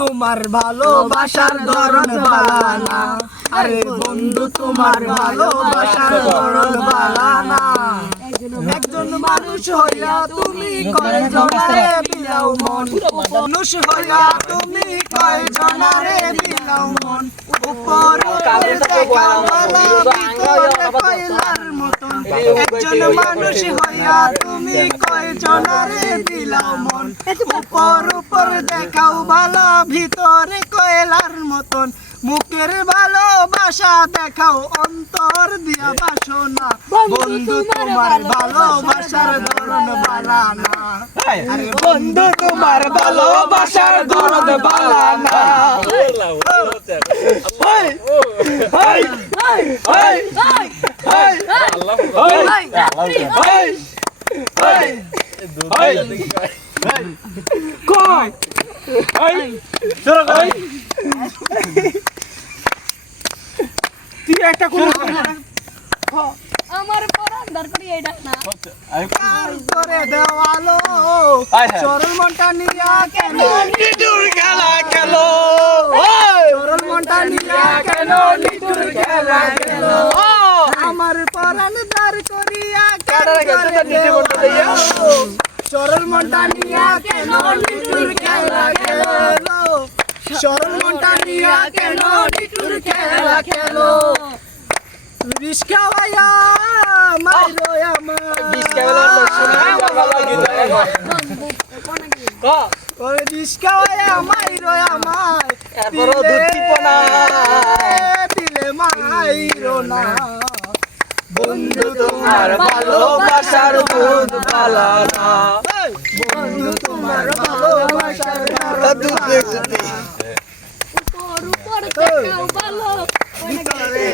তোমার ভালোবাসার ধরন বালানা, আরে বন্ধু তোমার ভালোবাসার ধরন বালানা। একজন মানুষ হইয়া তুমি কয়জনারে বিলাও মন, মানুষ হইয়া তুমি কয়জনারে বিলাও মন। উপর দেখা বলা ভিতরে কয়লার মতন, একজন মানুষ হইয়া তুমি কয়জনারে বিলাও মন। উপর উপর দেখাও ভালো ভিতরে কয়লার মতন, মুখের ভালোবাসা দেখাও অন্তর দিয়া বাসনা। বন্ধু তোমার ভালোবাসার ধরন বালানা, আরে বন্ধু তোমার ভালোবাসার ধরন বালানা। তুই একটা কোন আমার পরান দরকারি এইটা না কার করে দেওয়ালো চরল মনটা নিয়া কেন নিটুর খেলা খেলো, চরল মনটা নিয়া কেন নিটুর খেলা খেলো। আমার পরান দার করিয়া কার করে দেওয়ালো চরল মনটা নিয়া কেন নিটুর খেলা খেলো, চরল মনটা নিয়া কেন নিটুর খেলা খেলো। রিস্কা ভাইয়া মাইরো আমার, রিস্কা ভাইয়া মাইরো আমার, দিলে মাইরো না। বন্ধু তোমার ভালোবাসার দুধ বালানা, বন্ধু তোমার ভালোবাসার দুধ উপর উপর দেখাও ভালো ভিতরে